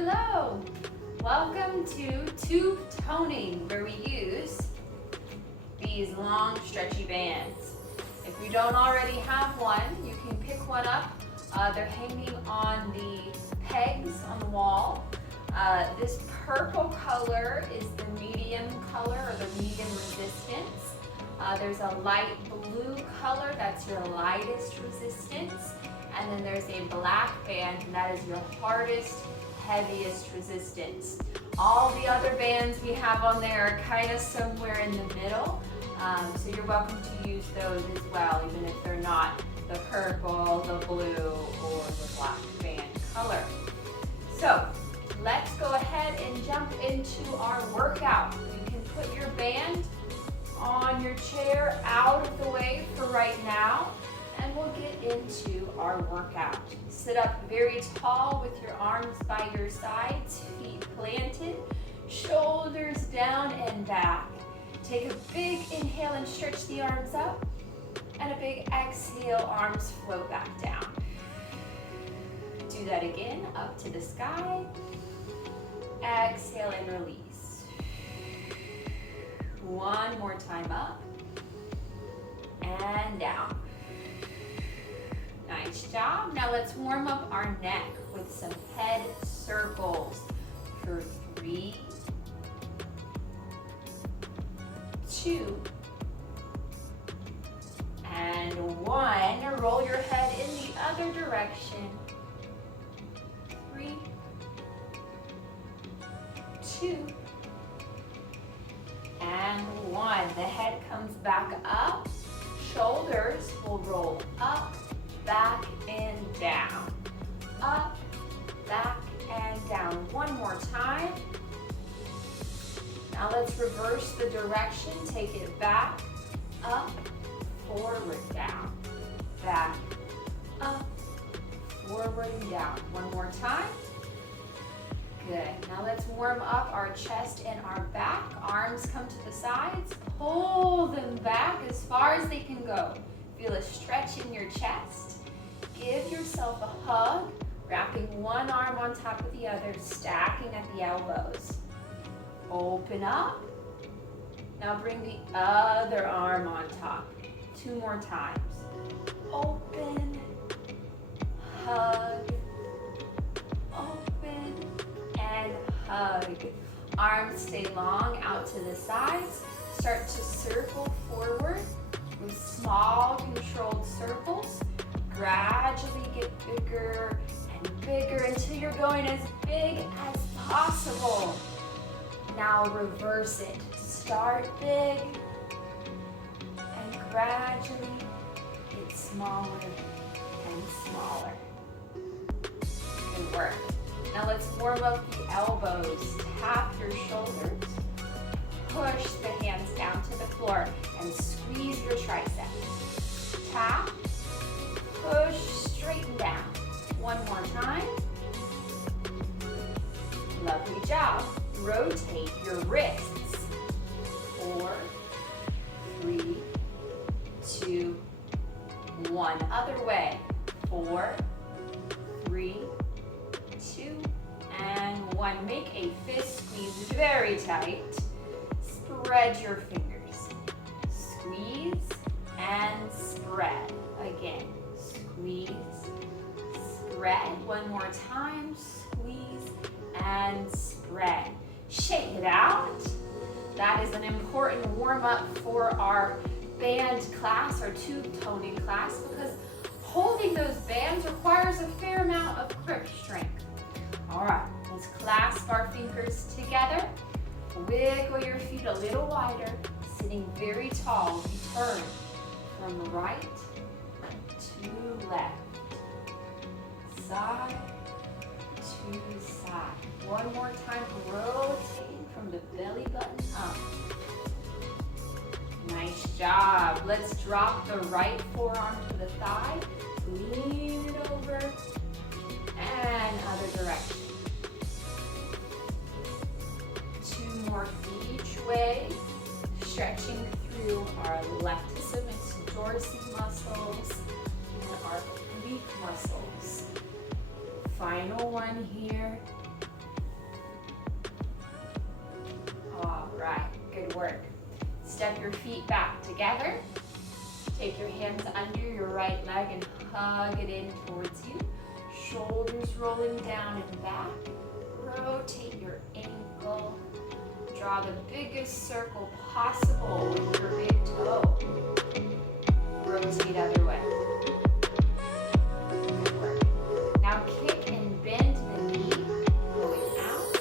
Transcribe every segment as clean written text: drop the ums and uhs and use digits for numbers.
Hello! Welcome to tube toning, where we use these long stretchy bands. If you don't already have one, you can pick one up. They're hanging on the pegs on the wall. This purple color is the medium color or the medium resistance. There's a light blue color, that's your lightest resistance. And then there's a black band, and that is your hardest, heaviest resistance. All the other bands we have on there are kind of somewhere in the middle. So you're welcome to use those as well, even if they're not the purple, the blue, or the black band color. So let's go ahead and jump into our workout. You can put your band on your chair out of the way for right now, and we'll get into our workout. Sit up very tall with your arms by your sides, feet planted, shoulders down and back. Take a big inhale and stretch the arms up, and a big exhale, arms float back down. Do that again, up to the sky. Exhale and release. One more time, up and down. Nice job. Now let's warm up our neck with some head circles for 3, 2, and 1. Roll your head in the other direction. 3, 2, and 1. The head comes back up. Shoulders will roll up, back, and down. Up, back, and down. One more time. Now let's reverse the direction. Take it back, up, forward, down. Back, up, forward, and down. One more time. Good. Now let's warm up our chest and our back. Arms come to the sides. Pull them back as far as they can go. Feel a stretch in your chest. Give yourself a hug, wrapping one arm on top of the other, stacking at the elbows. Open up. Now bring the other arm on top. 2 more times. Open, hug, open, and hug. Arms stay long out to the sides. Start to circle forward with small controlled circles. Gradually get bigger and bigger until you're going as big as possible. Now reverse it. Start big and gradually get smaller and smaller. Good work. Now let's warm up the elbows. Tap your shoulders. Push the hands down to the floor and squeeze your triceps. Tap, push, straighten down. One more time. Lovely job. Rotate your wrists. 4, 3, 2, 1. Other way. 4, 3, 2, and 1. Make a fist squeeze very tight. Spread your fingers. Squeeze and spread. Again, squeeze, spread. One more time. Squeeze and spread. Shake it out. That is an important warm-up for our band class, our tube toning class, because holding those bands requires a fair amount of grip strength. All right, let's clasp our fingers together. Wiggle your feet a little wider, sitting very tall. You turn from right to left, side to side. One more time, rotating from the belly button up. Nice job. Let's drop the right forearm to the thigh, lean it over, and other direction. 2 more each way, stretching through our latissimus dorsi muscles and our oblique muscles. Final one here. work. Step your feet back together. Take your hands under your right leg and hug it in towards you. Shoulders rolling down and back. Rotate your ankle. Draw the biggest circle possible with your big toe. Rotate other way. Good work. Now kick and bend the knee, going out,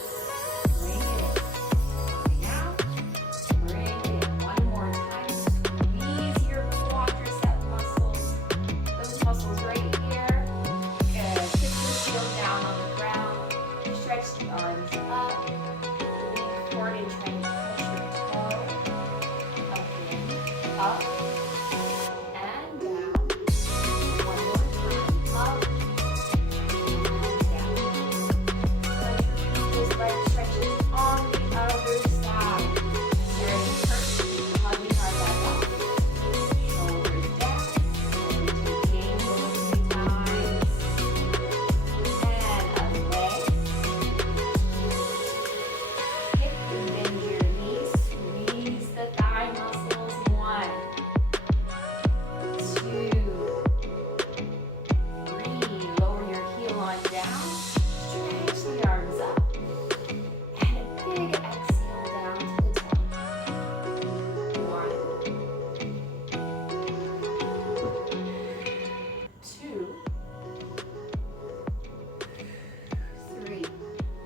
bring it in. Coming out, bring it in. One more time. Squeeze your quadricep muscles. Those muscles right here. Good. Put your heel down on the ground. Stretch the arms up. Lean forward and try to touch your toe. Up in, up.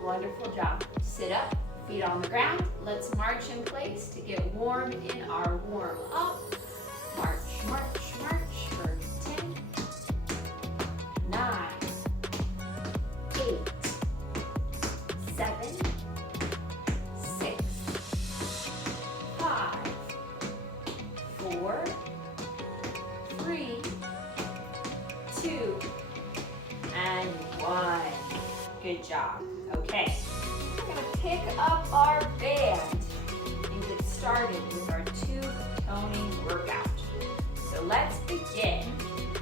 Wonderful job. Sit up, feet on the ground. Let's march in place to get warm in our warm up. March, march, march for 10, 9, 8, 7, 6, 5, 4, 3, 2, and 1. Good job. Okay, we're going to pick up our band and get started with our tube toning workout. So let's begin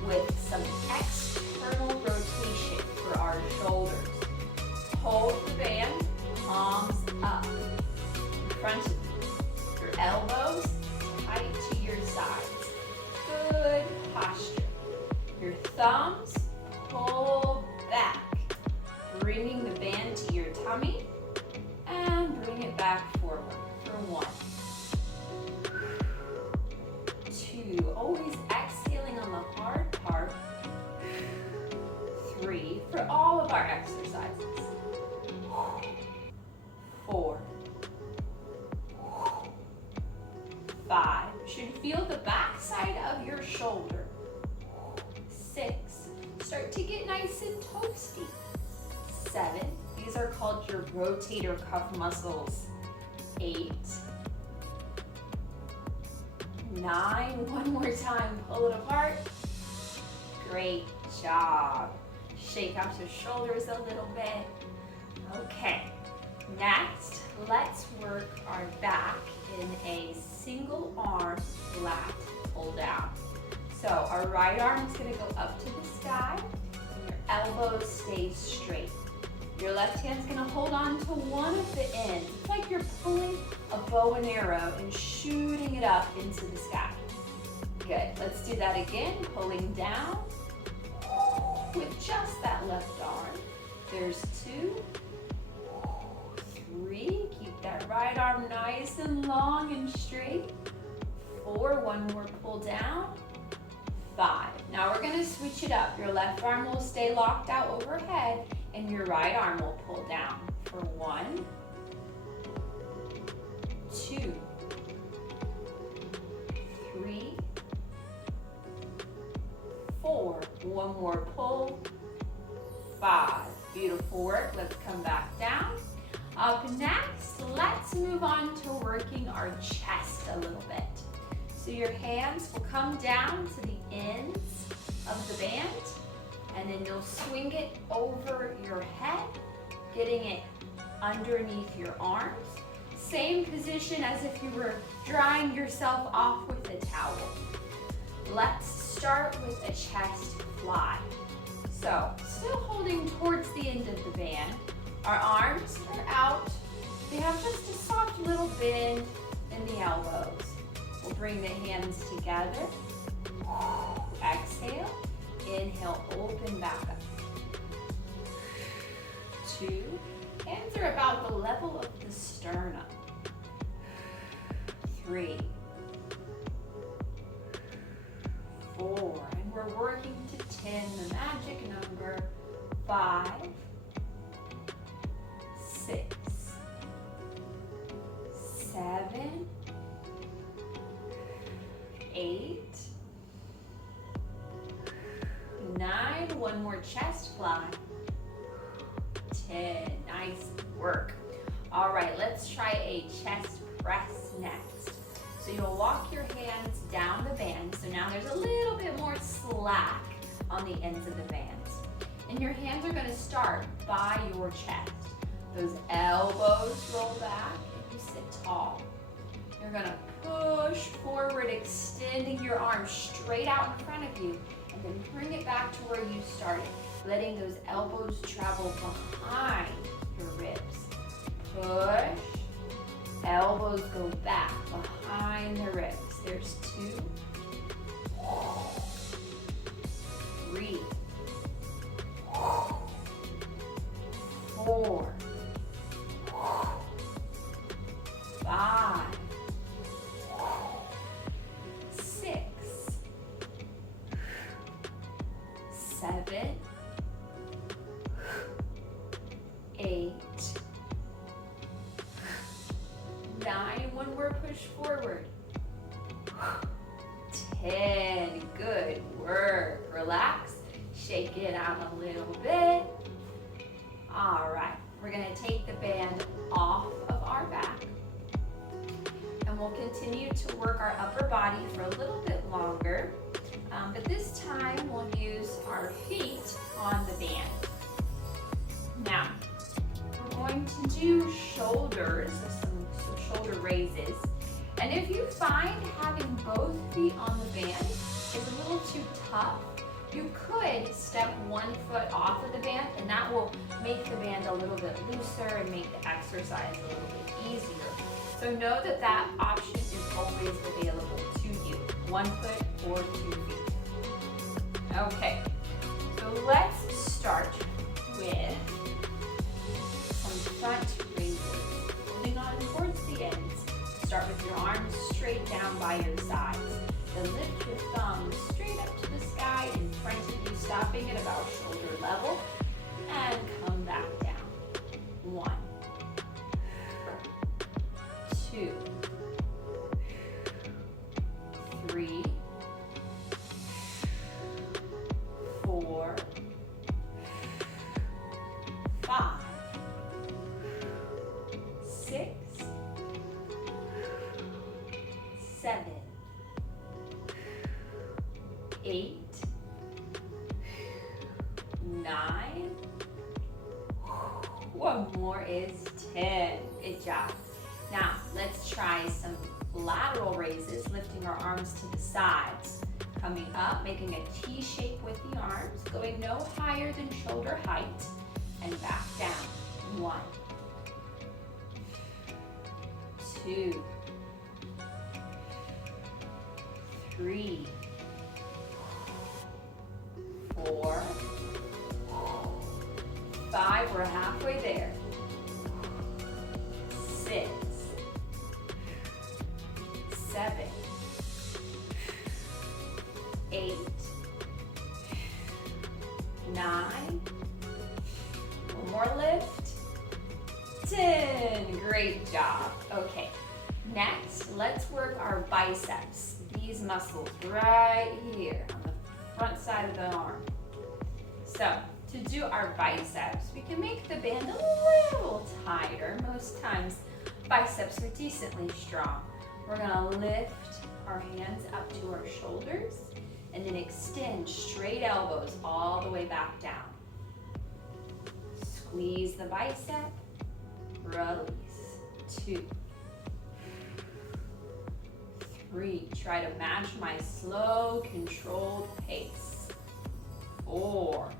with some external rotation for our shoulders. Hold the band, palms up in front of you. Your elbows tight to your sides. Good posture. Your thumbs pull back, bringing the band to your tummy and bring it back forward for 1, 2, always exhaling on the hard part, 3, for all of our exercises, 4, 5, should feel the back side of your shoulder, 6, start to get nice and toasty, 7, these are called your rotator cuff muscles. 8, 9, one more time, pull it apart. Great job. Shake out your shoulders a little bit. Okay, next, let's work our back in a single arm lat pull down. So our right arm is gonna go up to the sky and your elbows stay straight. Your left hand's gonna hold on to one of the ends. It's like you're pulling a bow and arrow and shooting it up into the sky. Good, let's do that again. Pulling down with just that left arm. There's 2, 3, keep that right arm nice and long and straight. 4, one more pull down. 5, now we're gonna switch it up. Your left arm will stay locked out overhead and your right arm will pull down for 1, 2, 3, 4, one more pull, 5. Beautiful work. Let's come back down. Up next, let's move on to working our chest a little bit. So your hands will come down to the ends of the band, and then you'll swing it over your head, getting it underneath your arms. Same position as if you were drying yourself off with a towel. Let's start with a chest fly. So, still holding towards the end of the band. Our arms are out. They have just a soft little bend, and lengthen the elbows. We'll bring the hands together. Exhale. Inhale, open back up. 2. Hands are about the level of the sternum. 3. 4. And we're working to 10, the magic number. 5. 6. 7. 8. 9. One more chest fly. 10. Nice work. All right, let's try a chest press next. So you'll walk your hands down the band. So now there's a little bit more slack on the ends of the bands. And your hands are gonna start by your chest. Those elbows roll back and you sit tall. You're gonna push forward, extending your arms straight out in front of you, and then bring it back to where you started, letting those elbows travel behind your ribs. Push, elbows go back behind the ribs. There's 2, 3, 4, 5, 6, 7, 8, 9. One more push forward. 10. Good work. Relax. Shake it out a little bit. All right. We're going to take the band off of our back. And we'll continue to work our upper body for a little bit longer. But this time we'll use our feet on the band. Now, we're going to do shoulders, some shoulder raises. And if you find having both feet on the band is a little too tough, you could step one foot off of the band, and that will make the band a little bit looser and make the exercise a little bit easier. So know that that option is always available to you, 1 foot or 2 feet. Okay, so let's start with some front raises. Holding on towards the ends. Start with your arms straight down by your sides. Then lift your thumbs straight up to the sky in front of you, stopping at about shoulder level, and come back down. 1, 2, 3, 4, 5, 6, 7, 8, 9. One more is 10. Good job. Now, let's try some lateral raises, lifting our arms to the sides. Coming up, making a T shape with the arms, going no higher than shoulder height, and back down. 1, 2, 3, 4, 5, we're halfway there. 6, 7, 8, 9. One more lift. 10. Great job. Okay. Next, let's work our biceps. These muscles right here on the front side of the arm. So, to do our biceps, we can make the band a little tighter. Most times, biceps are decently strong. We're gonna lift our hands up to our shoulders and then extend straight elbows all the way back down. Squeeze the bicep, release. 2, 3, try to match my slow, controlled pace. 4,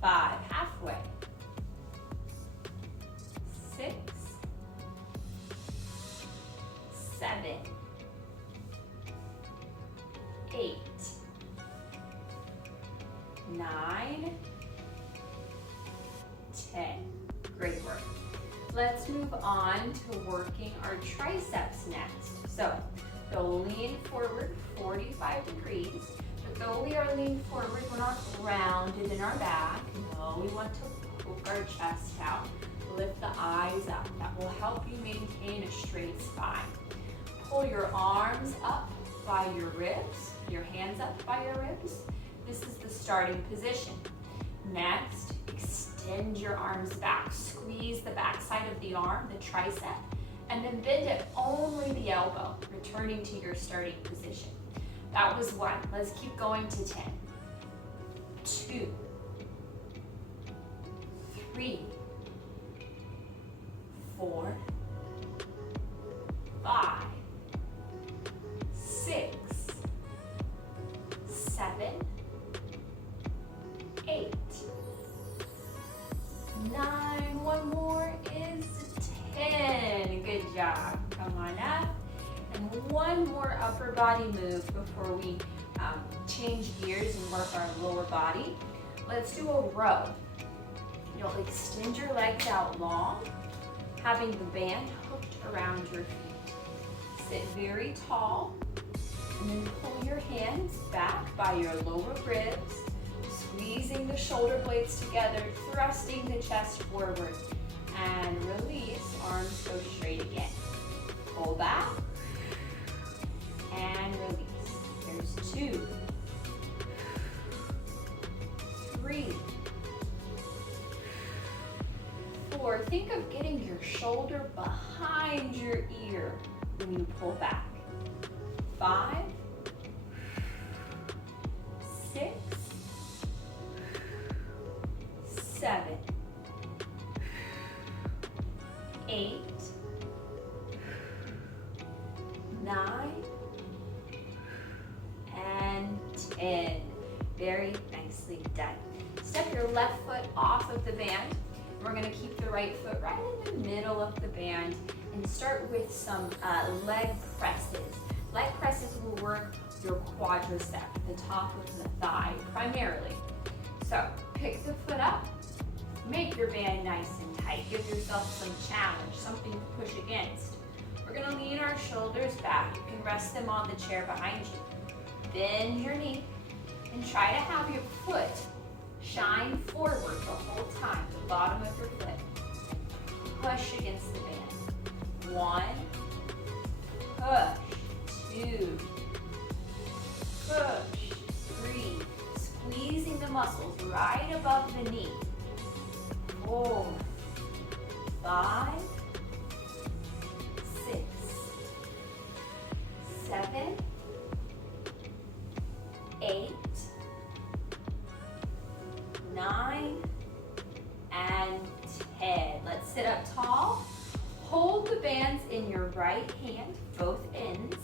5, halfway. 6, 9, 10. Great work. Let's move on to working our triceps next. So they'll lean forward 45 degrees. But though we are leaning forward, we're not rounded in our back. No, we want to poke our chest out. Lift the eyes up. That will help you maintain a straight spine. Pull your arms up by your ribs, your hands up by your ribs. This is the starting position. Next, extend your arms back. Squeeze the back side of the arm, the tricep, and then bend it only the elbow, returning to your starting position. That was 1. Let's keep going to 10. 2, 3, 4, 5, 6, 7, 8, 9. One more is 10. Good job. Come on up. And one more upper body move before we change gears and work our lower body. Let's do a row. You'll extend your legs out long, having the band hooked around your feet. Sit very tall, and then pull your hands back by your lower ribs, squeezing the shoulder blades together, thrusting the chest forward, and release. Arms go straight again. Pull back, and release. There's 2, 3, 4. Think of getting your shoulder behind your ear when you pull back. 5, 6, 7, 8, 9, and 10. Very nicely done. Step your left foot off of the band. We're going to keep the right foot right in the middle of the band and start with some leg presses. Leg presses will work your quadricep, the top of the thigh primarily. So pick the foot up, make your band nice and tight. Give yourself some challenge, something to push against. We're going to lean our shoulders back. You can rest them on the chair behind you. Bend your knee and try to have your foot shine forward the whole time, the bottom of your foot. Push against the band. 1, push, 2, push, 3. Squeezing the muscles right above the knee. 4, 5, 6, 7, 8, 9, and 10. Let's sit up tall. Hold the bands in your right hand, both ends,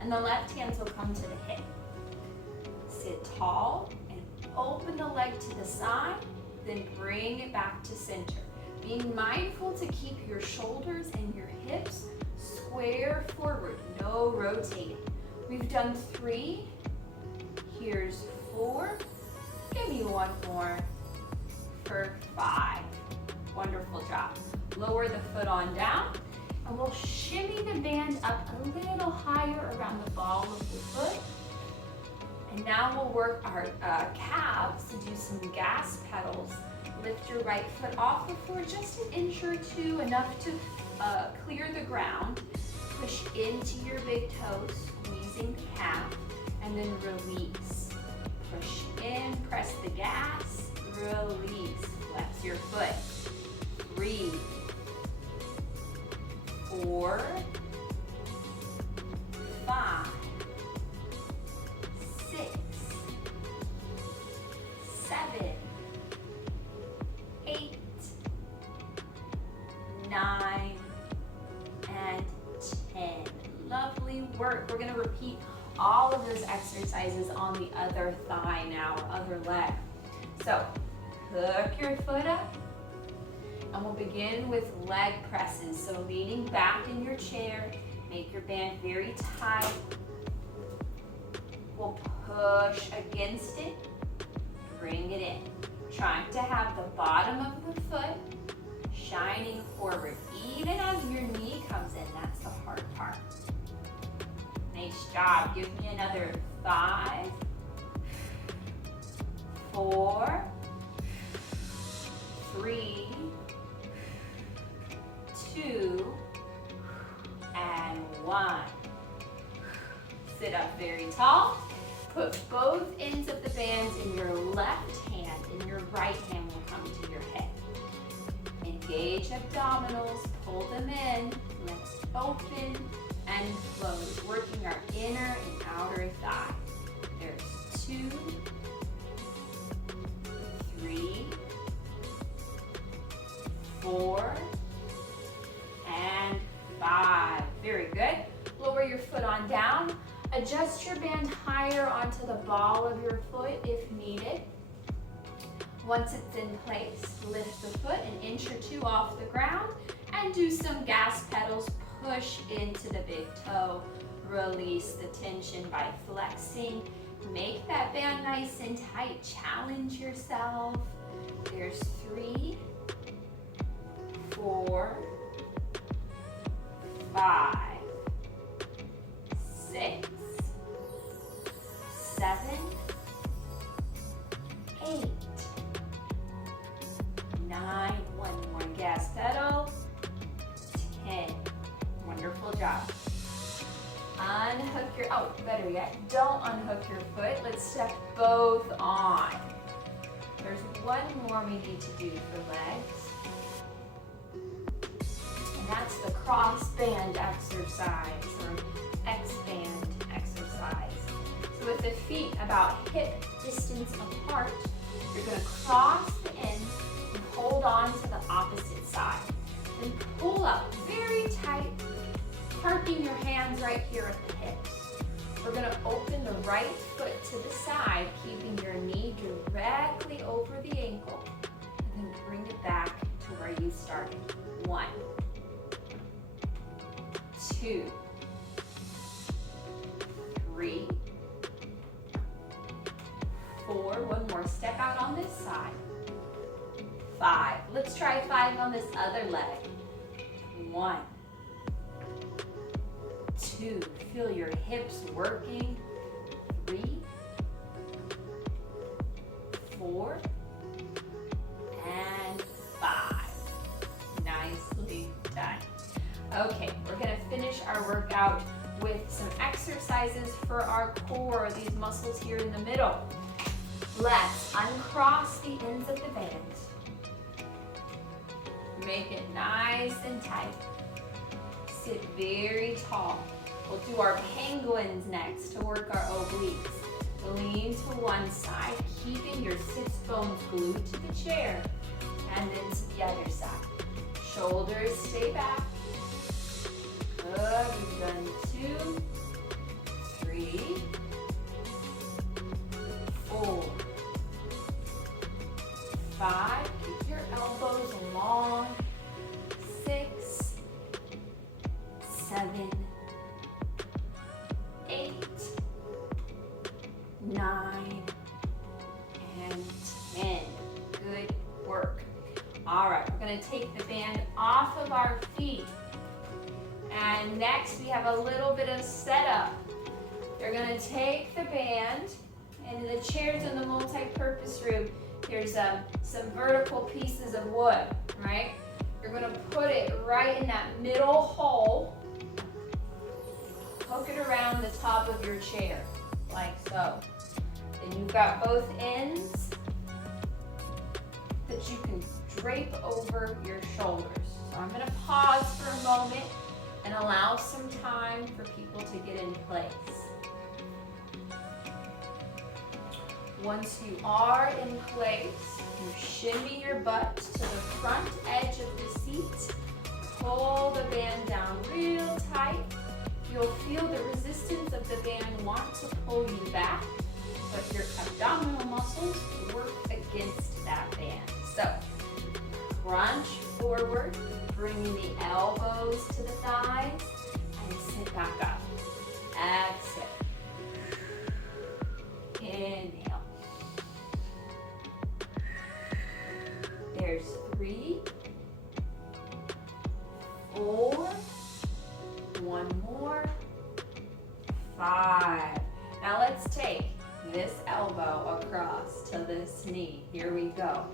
and the left hands will come to the hip. Sit tall and open the leg to the side, then bring it back to center. Being mindful to keep your shoulders and your hips square forward, no rotating. We've done 3. Here's 4. Give me one more for 5. Wonderful job. Lower the foot on down, and we'll shimmy the band up a little higher around the ball of the foot. And now we'll work our calves to do some gas pedals. Lift your right foot off the floor just an inch or 2, enough to clear the ground. Push into your big toes, squeezing the calf, and then release. Push in, press the gas, release. Flex your foot. 3, 4, 5, 6, 7, 8, 9, and 10. Lovely work. We're going to repeat all of those exercises on the other thigh now, or other leg. So, hook your foot up, and we'll begin with leg presses. So leaning back in your chair, make your band very tight. We'll push against it, bring it trying to have the bottom of the foot shining forward. Even as your knee comes in, that's the hard part. Nice job. Give me another 5, 4, 3, 2, and 1. Sit up very tall. Put both ends of the bands in your left hand, and your right hand will come to your hip. Engage abdominals, pull them in, let's open and close, working our inner and outer thigh. There's 2, 3, 4, and 5. Very good. Lower your foot on down. Adjust your band higher onto the ball of your foot if needed. Once it's in place, lift the foot an inch or 2 off the ground and do some gas pedals. Push into the big toe. Release the tension by flexing. Make that band nice and tight. Challenge yourself. There's 3, 4, 5, 6, 7, 8, 9, one more gas pedal, 10. Wonderful job. Unhook your, better yet, don't unhook your foot. Let's step both on. There's one more we need to do for legs. And that's the cross band exercise or X-band exercise. So with the feet about hip distance apart, you're going to cross the ends and hold on to the opposite side. Then pull up very tight, parking your hands right here at the hips. We're going to open the right foot to the side, keeping your knee directly over the ankle, and then bring it back to where you started. 1, 2, 3, 4. One more. Step out on this side. 5. Let's try 5 on this other leg. 1, 2. Feel your hips working. 3, 4, and 5. Nicely done. Okay, we're going to finish our workout with some exercises for our core, these muscles here in the middle. Let's uncross the ends of the band. Make it nice and tight. Sit very tall. We'll do our penguins next to work our obliques. Lean to one side, keeping your sits bones glued to the chair, and then to the other side. Shoulders stay back. Good, we've done 2, 3, 4, 5. Keep your elbows long. 6, 7, 8, 9, and 10. Good work. All right, we're going to take the band off of our feet. And next we have a little bit of setup. You're going to take the band, and in the chairs in the multi-purpose room, there's some vertical pieces of wood, right? You're going to put it right in that middle hole. Hook it around the top of your chair, like so. Then you've got both ends that you can drape over your shoulders. So I'm going to pause for a moment and allow some time for people to get in place. Once you are in place, you shimmy your butt to the front edge of the seat. Pull the band down real tight. You'll feel the resistance of the band want to pull you back, but your abdominal muscles work against that band. So, crunch forward, bringing the elbows to the thighs, and sit back up. Exhale. Inhale. There's 3, 4, one more, 5. Now let's take this elbow across to this knee. Here we go.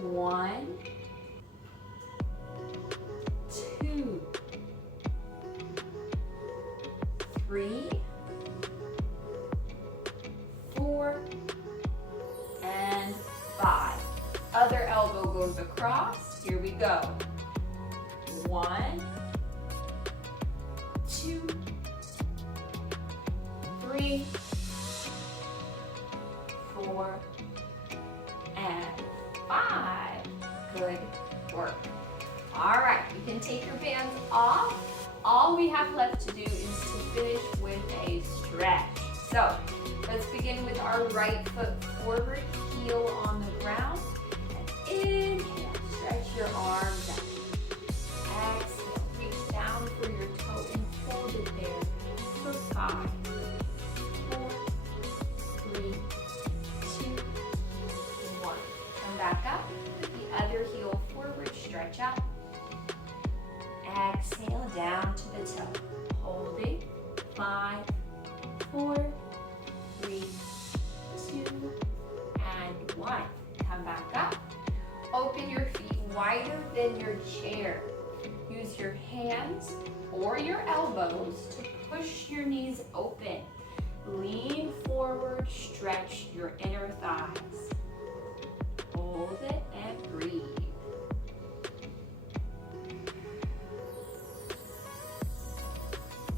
1, 2, 3, 4, and 5. Other elbow goes across. Here we go. 1, 2, 3, 4, and 5. Good work. All right, you can take your bands off. All we have left to do is to finish with a stretch. So let's begin with our right foot forward, heel on the ground. And inhale, stretch your arms out. Exhale, reach down for your toe and hold it there for 5, 4, 3, 2, 1. Come back up with the other heel forward, stretch up. Exhale down to the toe. Holding. 5, 4, 3, 2, and 1. Come back up. Open your feet wider than your chair. Use your hands or your elbows to push your knees open. Lean forward, stretch your inner thighs. Hold it and breathe.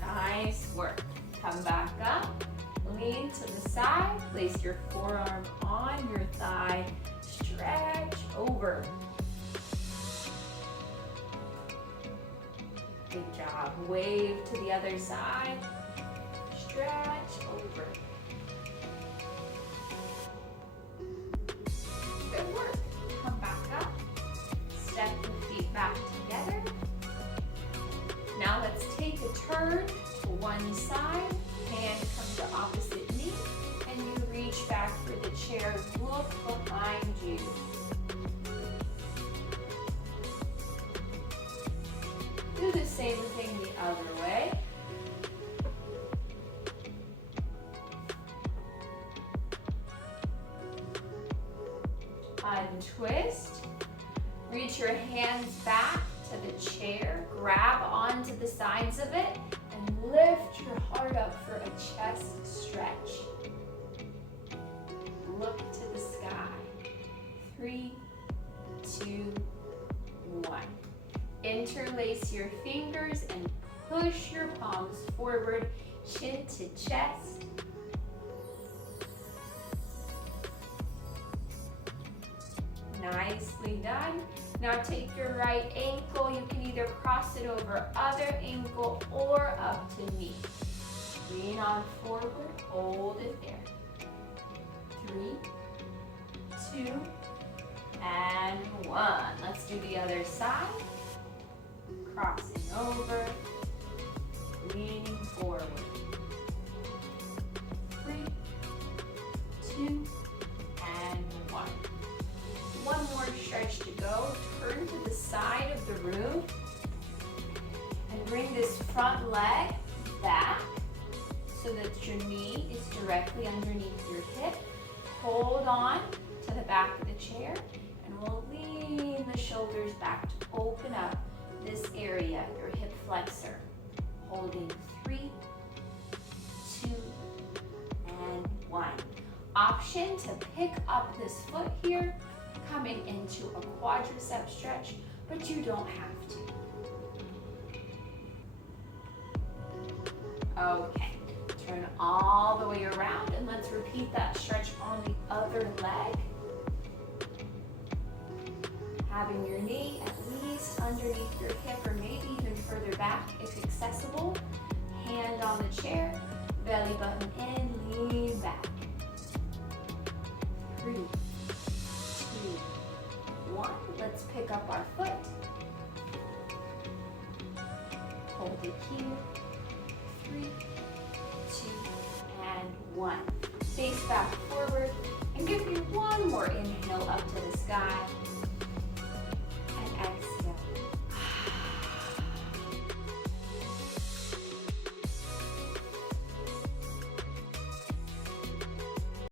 Nice work. Come back up. Lean to the side. Place your forearm on your thigh. Stretch over. Good job. Wave to the other side. Stretch over. Good work. Come back up. Step the feet back together. Now let's take a turn to one side. Hand comes to opposite knee. And you reach back for the chair. Look behind you. Do the same thing the other way. Untwist. Reach your hands back to the chair. Grab onto the sides of it and lift your heart up for a chest stretch. Look to the sky. 3, 2, 1. Interlace your fingers and push your palms forward, chin to chest. Nicely done. Now take your right ankle. You can either cross it over other ankle or up to knee. Lean on forward. Hold it there. 3, 2, and 1. Let's do the other side. Crossing over. Leaning forward. 3, 2, and 1. One more stretch to go. Turn to the side of the room and bring this front leg back so that your knee is directly underneath your hip. Hold on to the back of the chair and we'll lean the shoulders back to open up this area, your hip flexor. Holding 3, 2, and 1. Option to pick up this foot here, coming into a quadricep stretch, but you don't have to. Okay, turn all the way around and let's repeat that stretch on the other leg. Having your knee at least underneath your hip or maybe even further back if accessible. Hand on the chair, belly button in, lean back. 3, 2, 1. Let's pick up our foot. Hold it here. 3, 2, and 1. Face back forward.